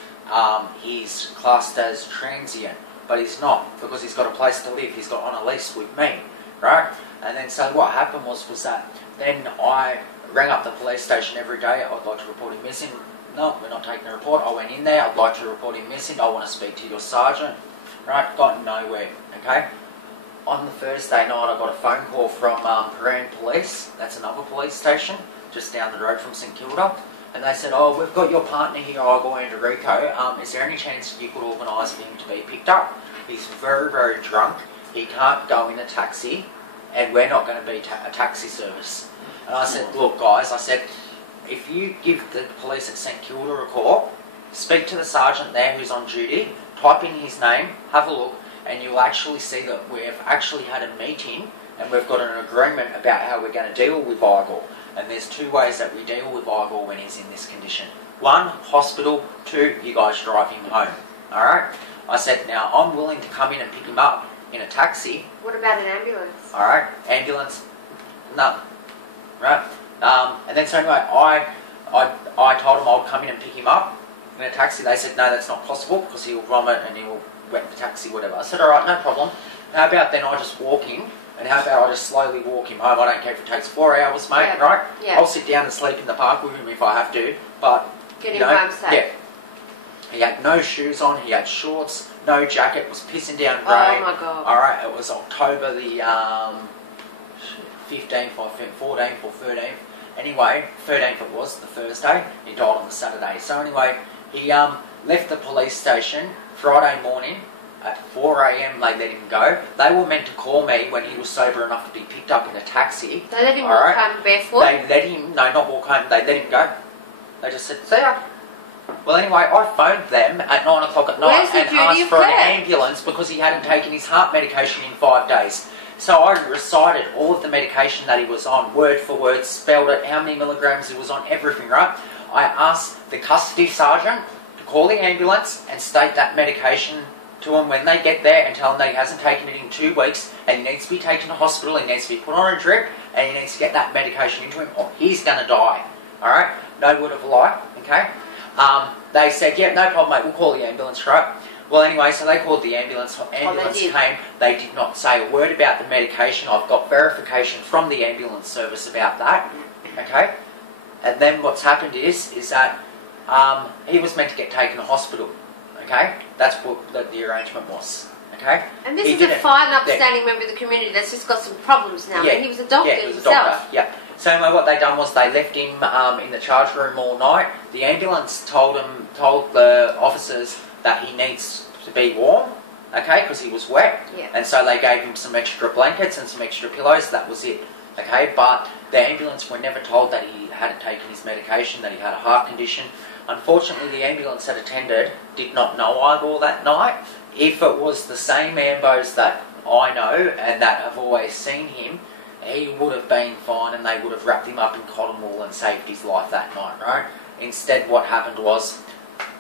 he's classed as transient, but he's not, because he's got a place to live. He's got on a lease with me, right? And then so what happened was that then I rang up the police station every day. I'd like to report him missing. No, we're not taking a report. I went in there. I'd like to report him missing. I want to speak to your sergeant. Right? Got nowhere. Okay. On the Thursday night, I got a phone call from Prahran Police. That's another police station just down the road from St Kilda. And they said, oh, we've got your partner here, Igor and Rico. Is there any chance you could organise for him to be picked up? He's very, very drunk. He can't go in a taxi, and we're not going to be a taxi service. And I said, look guys, I said, if you give the police at St Kilda a call, speak to the sergeant there who's on duty, type in his name, have a look, and you'll actually see that we've actually had a meeting and we've got an agreement about how we're going to deal with Igor. And there's two ways that we deal with Igor when he's in this condition. One, hospital. Two, you guys drive him home. Alright? I said, now I'm willing to come in and pick him up in a taxi. What about an ambulance? Alright? Ambulance, none. Right? And then so anyway, I told them I'd come in and pick him up in a taxi. They said, no, that's not possible because he'll vomit and he'll wet the taxi, whatever. I said, alright, no problem. How about then I just walk him, and how about I just slowly walk him home? I don't care if it takes 4 hours, mate, Yeah. right? Yeah. I'll sit down and sleep in the park with him if I have to, but... Get him home safe. Yeah. He had no shoes on, he had shorts, no jacket, was pissing down rain. Oh my God. Alright, it was October the 15th, I think, 14th or 13th. Anyway, 13th it was, the Thursday. He died on the Saturday. So anyway, he left the police station Friday morning at 4 a.m. They let him go. They were meant to call me when he was sober enough to be picked up in a taxi. They let him All walk right. home barefoot? They let him, no, not walk home, they let him go. They just said, see ya. Well, anyway, I phoned them at 9 o'clock at night Where's the and duty asked of for an care? ambulance because he hadn't taken his heart medication in 5 days. So I recited all of the medication that he was on, word for word, spelled it, how many milligrams he was on, everything, right? I asked the custody sergeant to call the ambulance and state that medication to him when they get there and tell him that he hasn't taken it in 2 weeks and he needs to be taken to hospital, he needs to be put on a drip and he needs to get that medication into him or he's going to die. Alright? No word of a lie, okay? They said, yeah, no problem mate, we'll call the ambulance, right? Well anyway, so they called the ambulance, ambulance came, they did not say a word about the medication, I've got verification from the ambulance service about that, okay? And then what's happened is that he was meant to get taken to hospital, okay? That's what the arrangement was, okay? And this He is a didn't. fine, upstanding member of the community that's just got some problems now. Yeah. I mean, he was a doctor Yeah, he was a himself. doctor, yeah. So anyway, what they done was they left him in the charge room all night. The ambulance told the officers that he needs to be warm, okay, because he was wet. Yeah. And so they gave him some extra blankets and some extra pillows. That was it, okay. But the ambulance were never told that he hadn't taken his medication, that he had a heart condition. Unfortunately, the ambulance that attended did not know Igor that night. If it was the same ambos that I know and that have always seen him, he would have been fine and they would have wrapped him up in cotton wool and saved his life that night, right? Instead, what happened was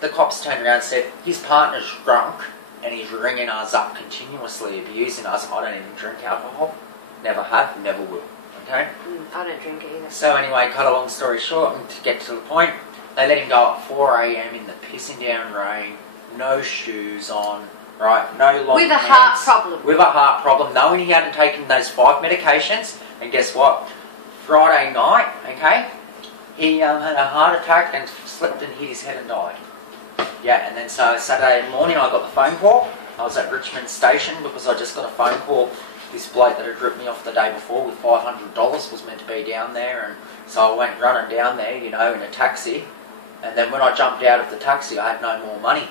the cops turned around and said, his partner's drunk and he's ringing us up continuously, abusing us. I don't even drink alcohol. Never have, never will, okay? I don't drink either. So anyway, cut a long story short, and to get to the point, they let him go at 4 a.m. in the pissing down rain, no shoes on, right, no long With a pants, heart problem. with a heart problem, knowing he hadn't taken those 5 medications, and guess what? Friday night, okay, he had a heart attack and slipped and hit his head and died. Yeah, and then so Saturday morning I got the phone call. I was at Richmond Station because I just got a phone call. This bloke that had ripped me off the day before with $500 was meant to be down there, and so I went running down there, you know, in a taxi. And then when I jumped out of the taxi, I had no more money,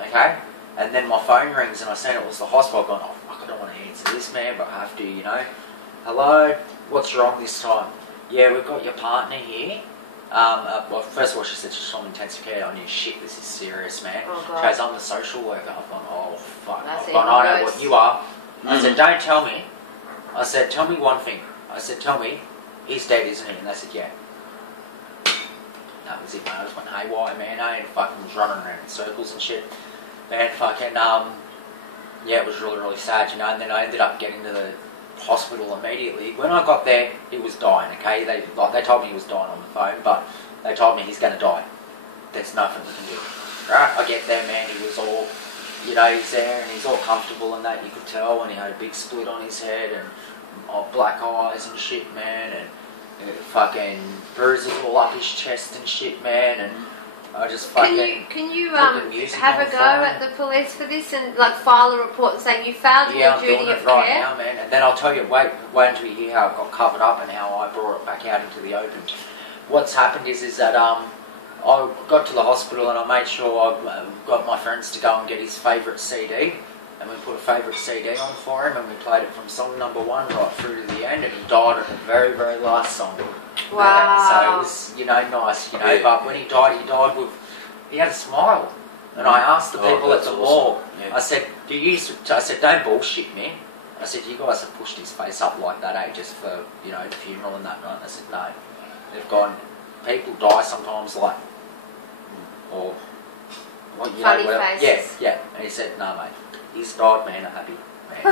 okay? And then my phone rings and I said it was the hospital. I've gone, oh fuck, I don't want to answer this, man, but I have to, you know. Hello, what's wrong this time? Yeah, we've got your partner here. Well, first of all, she said she's on intensive care. I knew, shit, this is serious, man. Oh, She God. goes, I'm the social worker. I've gone, oh fuck. That's I've gone, even I know worse. what you are. I said, don't tell me. I said, tell me one thing. I said, tell me, he's dead, isn't he? And they said, yeah. That was it, man. I just went haywire, man. I fucking was running around in circles and shit. Man, fucking, yeah, it was really, really sad, you know. And then I ended up getting to the hospital immediately. When I got there, he was dying, okay? They told me he was dying on the phone, but they told me he's going to die. There's nothing we can do. Right? I get there, man. He was all, you know, he's there and he's all comfortable and that, you could tell. And he had a big split on his head and black eyes and shit, man. And fucking bruises all up his chest and shit, man. And I just fucking... Can you put the music have on a the go phone. at the police for this and like file a report and say you failed in Yeah, your I'm duty doing of it right care? now, man. And then I'll tell you, wait until you hear how it got covered up and how I brought it back out into the open. What's happened is that I got to the hospital and I made sure I got my friends to go and get his favourite CD. And we put a favourite CD on for him and we played it from song number 1 right through to the end, and he died at the very, very last song. Wow. So it was, nice, Yeah. But when he died with, he had a smile. And I asked the people at that's the awesome. morgue, Yeah. I said, don't bullshit me. I said, you guys have pushed his face up like that, just for, the funeral and that night. I said, no. They've gone, people die sometimes like, or, Funny faces. Yeah. And he said, no, mate, he's died, man, a happy man.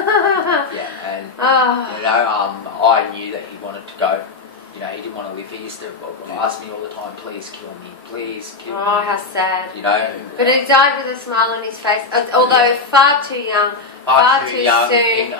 Yeah, and, Oh. I knew that he wanted to go. He didn't want to live. He used to ask me all the time, please kill me, please kill Oh, me. how sad. But he died with a smile on his face, although far too young, far too young, soon,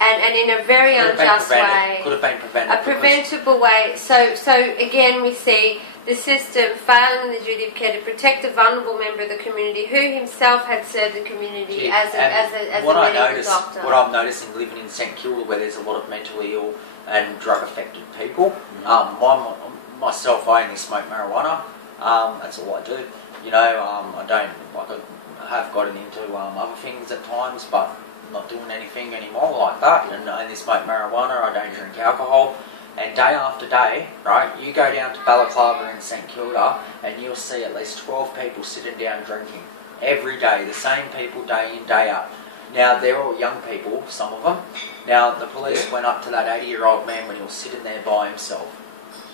and in a very unjust way. Could have been prevented. A preventable way. So again, we see the system failing the duty of care to protect a vulnerable member of the community who himself had served the community as a medical doctor. What I'm noticing living in St Kilda, where there's a lot of mentally ill and drug affected people, myself, I only smoke marijuana. That's all I do. I don't I have gotten into other things at times, but I'm not doing anything anymore like that. And I only smoke marijuana. I don't drink alcohol. And day after day, right, you go down to Balaclava in St Kilda and you'll see at least 12 people sitting down drinking every day, the same people day in, day out. Now, they're all young people, some of them. Now, the police went up to that 80-year-old man when he was sitting there by himself.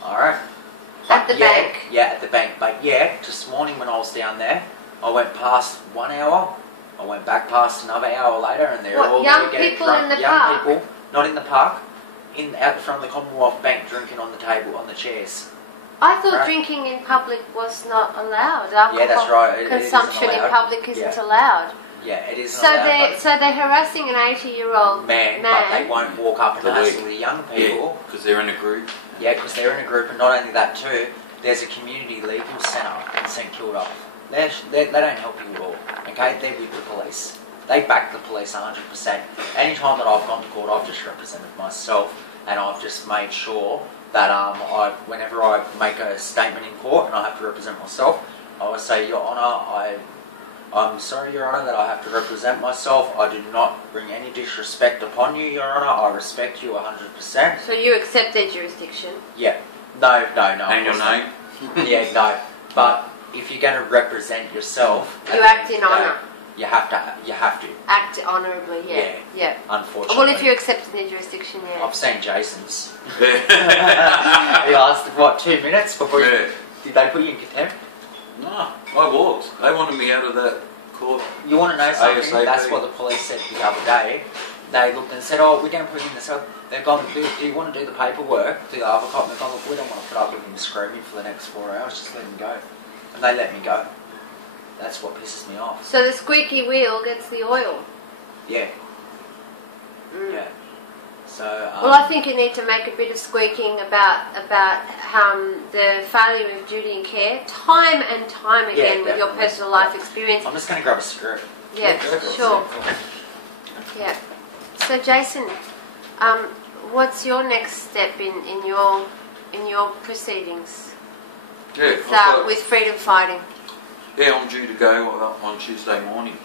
Alright? At the bank? Yeah, at the bank. But this morning when I was down there, I went past 1 hour, I went back past another hour later, and they're all young getting people drunk. in the young park? people, not in the park, out the front of the Commonwealth Bank, drinking on the table, on the chairs. I thought Right. drinking in public was not allowed. Alcohol Yeah, that's right. It consumption isn't in allowed. public isn't Yeah. allowed. Yeah, it isn't So allowed. they're harassing an 80-year-old Man, but they won't walk up and The hassle league. the young people. because they're in a group. Yeah, because they're in a group, and not only that too, there's a community legal centre in St Kilda. They don't help you at all, okay? They're with the police. They back the police 100%. Any time that I've gone to court, I've just represented myself, and I've just made sure that whenever I make a statement in court and I have to represent myself, I always say, Your Honour, I'm sorry, Your Honour, that I have to represent myself. I do not bring any disrespect upon you, Your Honour. I respect you 100%. So you accept their jurisdiction? Yeah. No. And your name? Yeah, no. But if you're going to represent yourself, You act in honour. You have to. Act honourably, yeah. Unfortunately. Well, if you accept their jurisdiction, yeah. I've seen Jason's. Yeah. He lasted, 2 minutes before Yeah. Did they put you in contempt? No, I walked. They wanted me out of that court. You want to know something? ASAP. That's what the police said the other day. They looked and said, we don't put you in the cell. They've gone, do you want to do the paperwork? Do the other cop? And they've gone, look, we don't want to put up with him screaming for the next 4 hours. Just let him go. And they let me go. That's what pisses me off. So the squeaky wheel gets the oil. Yeah. Mm. Yeah. So. Well, I think you need to make a bit of squeaking about the failure of duty and care, time and time again with your definitely. personal life experience. I'm just going to grab a script. Yeah, go for it. sure. Yeah. So, Jason, what's your next step in your proceedings Yeah. with freedom fighting? Yeah, I'm due to go on Tuesday morning.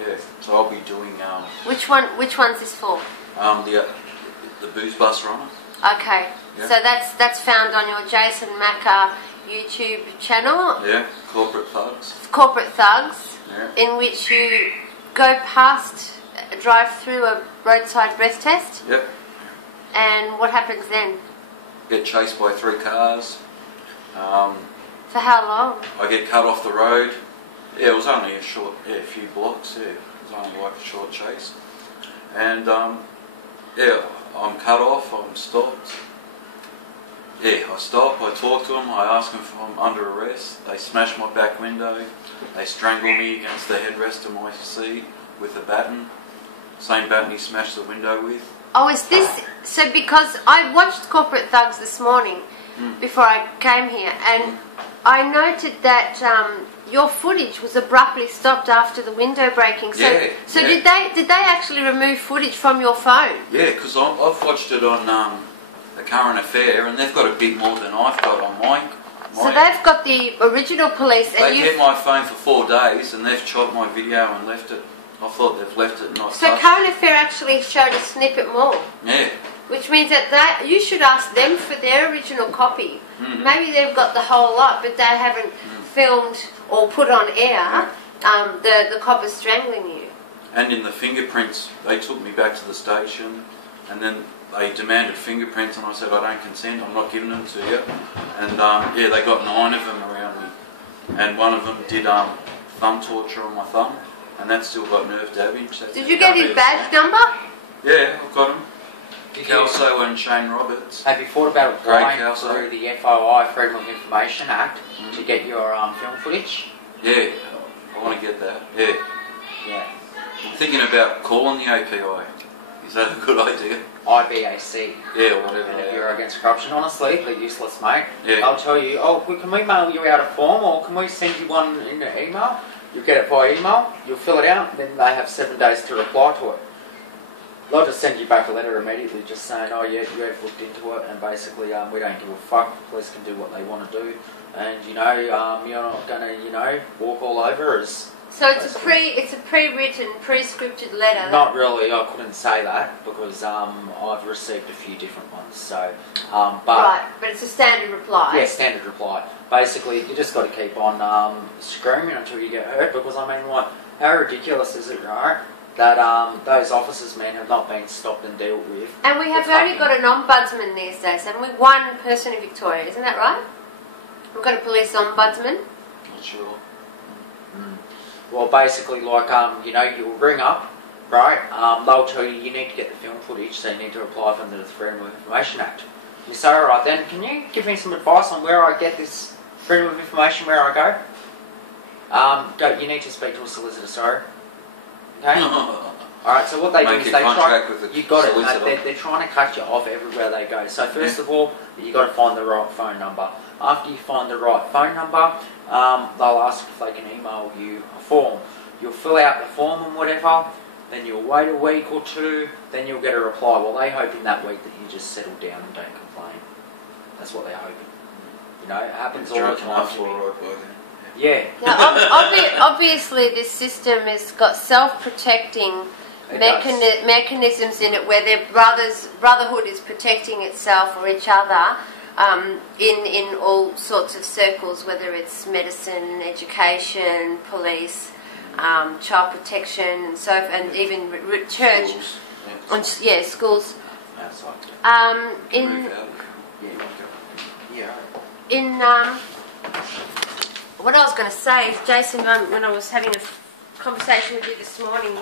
Yeah, so I'll be doing Which one's this for? the booze bus runner. Okay. Yeah. So that's found on your Jason Macker YouTube channel, Yeah, corporate thugs. Corporate Thugs, Yeah. in which you go past, drive through a roadside breath test, Yep. and what happens then? Get chased by 3 cars. For how long? I get cut off the road. Yeah, it was only a few blocks. Yeah, it was only like a short chase. And I'm cut off. I'm stopped. Yeah, I stop. I talk to them. I ask them if I'm under arrest. They smash my back window. They strangle me against the headrest of my seat with a baton. Same baton he smashed the window with. Oh, is this so? Because I watched Corporate Thugs this morning before I came here, and I noted that your footage was abruptly stopped after the window breaking. So, Yeah, yeah. Did they actually remove footage from your phone? Yeah, because I've watched it on The Current Affair, and they've got a bit more than I've got on mine. So they've got the original police, They and kept my phone for 4 days, and they've chopped my video and left it. I thought they've left it not So touched. Current Affair actually showed a snippet more. Yeah. which means that you should ask them for their original copy. Maybe they've got the whole lot, but they haven't filmed or put on air the coppers strangling you. And in the fingerprints, they took me back to the station, and then they demanded fingerprints, and I said, I don't consent, I'm not giving them to you. And yeah, they got 9 of them around me. And one of them did thumb torture on my thumb, and that's still got nerve damage. Did you get his badge number? Yeah, I've got him. Did Kelso and Shane Roberts. Have you thought about applying Kelso. through the FOI, Freedom of Information Act, to get your film footage? Yeah, I want to get that. Yeah. Yeah. I'm thinking about calling the API. Is that a good idea? IBAC. Yeah, or whatever. And they if are. you're against corruption, honestly, they're useless, mate. Yeah. They'll tell you, oh, can we mail you out a form, or can we send you one in the email? You'll get it via email, you'll fill it out, then they have 7 days to reply to it. They'll just send you back a letter immediately just saying, oh yeah, you have looked into it, and basically we don't give a fuck, the police can do what they want to do, and you know, you're not going to, you know, walk all over us. So it's a pre-written, pre-scripted letter. Not really, I couldn't say that, because I've received a few different ones, so, but... Right, but it's a standard reply. Yeah, standard reply. Basically, you just got to keep on screaming until you get hurt, because I mean, like, how ridiculous is it, right? That those officers, man, have not been stopped and dealt with. And we have only got an ombudsman these days, haven't we? One person in Victoria, isn't that right? We've got a police ombudsman. Not sure. Well, basically, like, you know, you'll ring up, right? They'll tell you need to get the film footage, so you need to apply for the Freedom of Information Act. You say, all right, then, can you give me some advice on where I get this freedom of information, where I go? You need to speak to a solicitor, sorry. Okay? Alright, so what they do Make is a they contract try... with the You got it, solicitor. mate. They're trying to cut you off everywhere they go. So first of all, you got to find the right phone number. After you find the right phone number, they'll ask if they can email you a form. You'll fill out the form and whatever, then you'll wait a week or two, then you'll get a reply. Well, they hope in that week that you just settle down and don't complain. That's what they're hoping. You know, it happens all the Drunk time. enough to for me. a right by then. Yeah. Now, obviously, this system has got self-protecting It does. mechanisms in it, where their brotherhood is protecting itself or each other in all sorts of circles, whether it's medicine, education, police, child protection, and so and even church, Schools. and schools. That's like In Move out. yeah. what I was going to say is, Jason, when I was having a conversation with you this morning,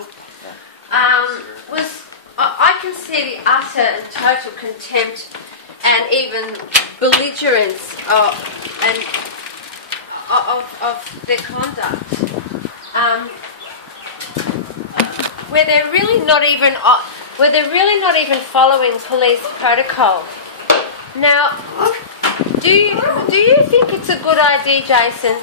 was I can see the utter and total contempt and even belligerence of their conduct, where they're really not even following police protocol. Now, do you think it's a good idea, Jason,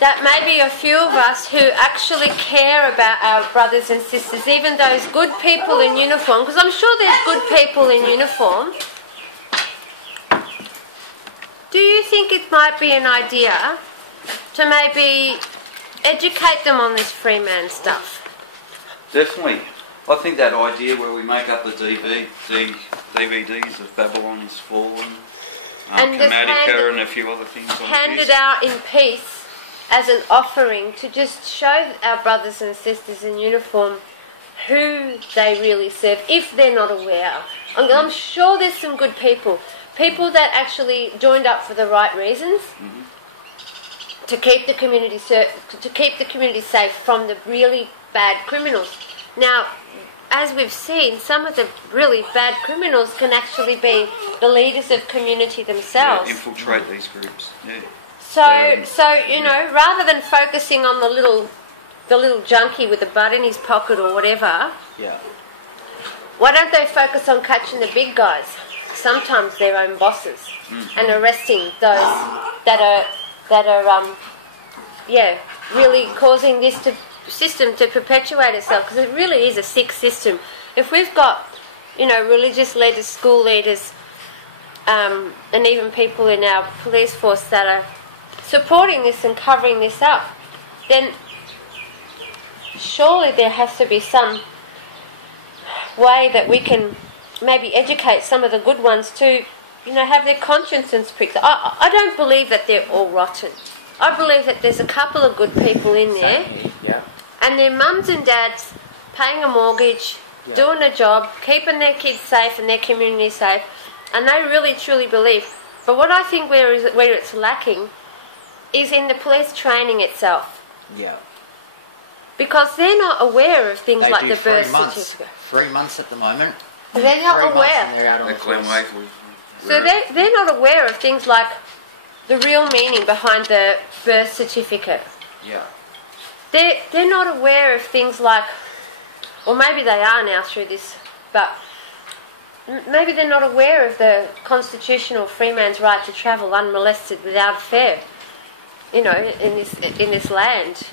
that maybe a few of us who actually care about our brothers and sisters, even those good people in uniform, because I'm sure there's good people in uniform, do you think it might be an idea to maybe educate them on this free man stuff? Definitely. I think that idea where we make up the DVDs of Babylon's Fallen, And just Chromatica and a few other things on hand this. it out in peace as an offering to just show our brothers and sisters in uniform who they really serve, if they're not aware. I'm sure there's some good people that actually joined up for the right reasons, to keep the community safe from the really bad criminals. Now, as we've seen, some of the really bad criminals can actually be the leaders of community themselves. Yeah, infiltrate these groups. Yeah. So you know, rather than focusing on the little junkie with a butt in his pocket or whatever, Yeah. why don't they focus on catching the big guys, sometimes their own bosses, and arresting those that are really causing this system to perpetuate itself, because it really is a sick system. If we've got, you know, religious leaders, school leaders, and even people in our police force that are supporting this and covering this up, then surely there has to be some way that we can maybe educate some of the good ones to, have their conscience pricked. I don't believe that they're all rotten. I believe that there's a couple of good people in there, Yeah. and their mums and dads paying a mortgage, doing a job, keeping their kids safe and their community safe, and they really truly believe. But what I think where it's lacking is in the police training itself, Yeah. because they're not aware of things They like do the birth 3 months. certificate. 3 months at the moment. They're not 3 months aware. and they're out on At the Glen force. Waverley. So they're not aware of things like the real meaning behind the birth certificate. Yeah. They're not aware of things like, or maybe they are now through this, but maybe they're not aware of the constitutional free man's right to travel unmolested without fear, in this land,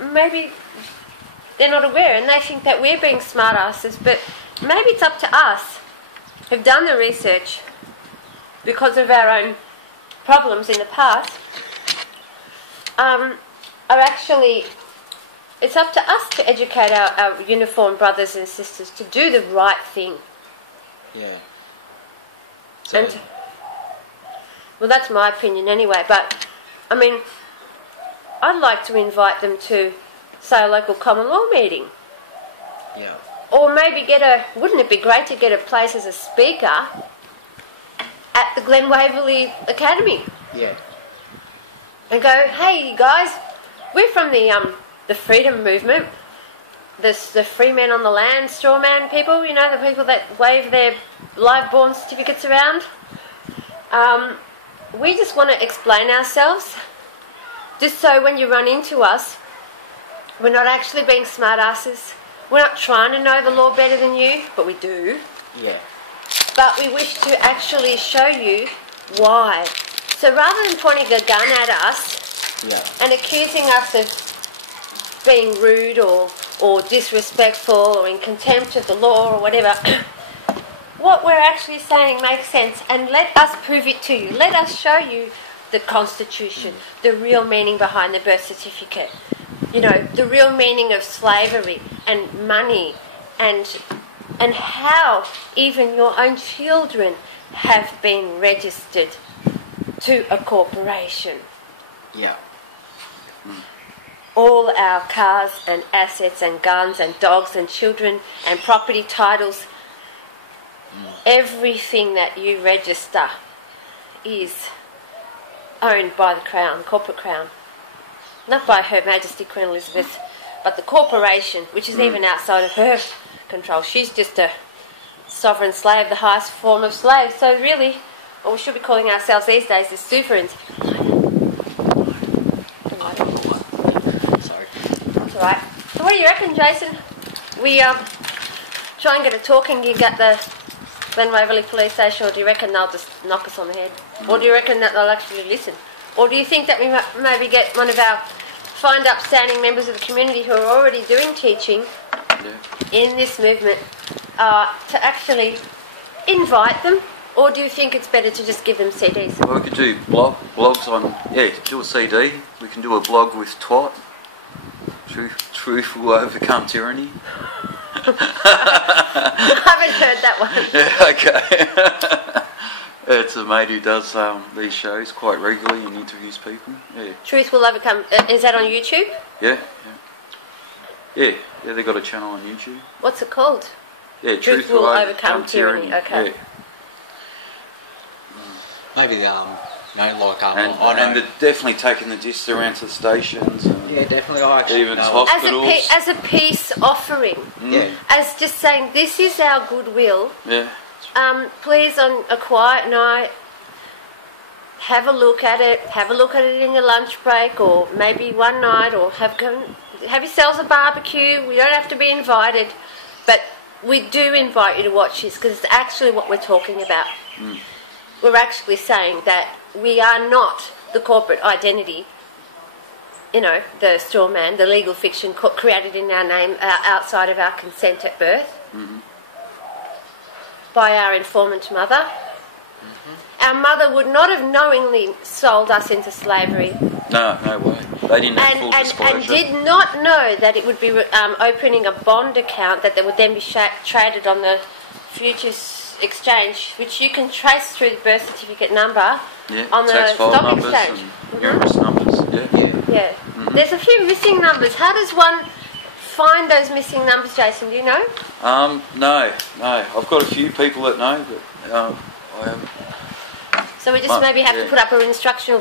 Maybe they're not aware and they think that we're being smartasses, but maybe it's up to us who've done the research because of our own problems in the past, it's up to us to educate our uniformed brothers and sisters to do the right thing. Yeah. So, Well, that's my opinion anyway, but, I'd like to invite them to, say, a local common law meeting. yeah. Or maybe wouldn't it be great to get a place as a speaker at the Glen Waverley Academy? Yeah. And go, hey, you guys, we're from the freedom movement, the free men on the land, straw man people, the people that wave their live-born certificates around. We just want to explain ourselves, just so when you run into us, we're not actually being smartasses. We're not trying to know the law better than you, but we do. Yeah. But we wish to actually show you why. So rather than pointing a gun at us Yeah. and accusing us of being rude or disrespectful or in contempt of the law or whatever, what we're actually saying makes sense, and let us prove it to you. Let us show you the Constitution, the real meaning behind the birth certificate, the real meaning of slavery and money and how even your own children have been registered to a corporation. Yeah. All our cars and assets and guns and dogs and children and property titles, everything that you register is owned by the Crown, corporate Crown. Not by Her Majesty Queen Elizabeth, but the corporation, which is even outside of her control. She's just a sovereign slave, the highest form of slave. So really, what we should be calling ourselves these days is sovereigns. Sorry. That's all right. So what do you reckon, Jason? We try and get a talking gig at the Glen Waverley Police Station, or do you reckon they'll just knock us on the head? Or do you reckon that they'll actually listen? Or do you think that we maybe get one of our fine upstanding members of the community who are already doing teaching in this movement to actually invite them? Or do you think it's better to just give them CDs? Well, we could do blogs on, do a CD. We can do a blog with Twat. Truth will overcome tyranny. I haven't heard that one. Yeah, okay. It's a mate who does these shows quite regularly and interviews people. Yeah. Truth will overcome. Is that on YouTube? Yeah. They got a channel on YouTube. What's it called? Yeah, Truth will overcome tyranny. Okay. Yeah. Maybe And they're definitely taking the discs around to the stations. And yeah, definitely. I actually even know. hospitals. As a peace offering. Yeah. As just saying, this is our goodwill. Yeah. Please, on a quiet night, have a look at it. Have a look at it in your lunch break, or maybe one night, or have yourselves a barbecue. We don't have to be invited, but we do invite you to watch this, because it's actually what we're talking about. We're actually saying that we are not the corporate identity, the straw man, the legal fiction created in our name outside of our consent at birth by our informant mother. Our mother would not have knowingly sold us into slavery. No way. They didn't have full disclosure. And did not know that it would be opening a bond account that would then be traded on the futures exchange, which you can trace through the birth certificate number Yeah, on the tax file stock numbers exchange. and numerous numbers. Yeah. Yeah. There's a few missing numbers. How does one find those missing numbers, Jason? Do you know? No. I've got a few people that know, but I haven't. So we just maybe have to yeah. put up an instructional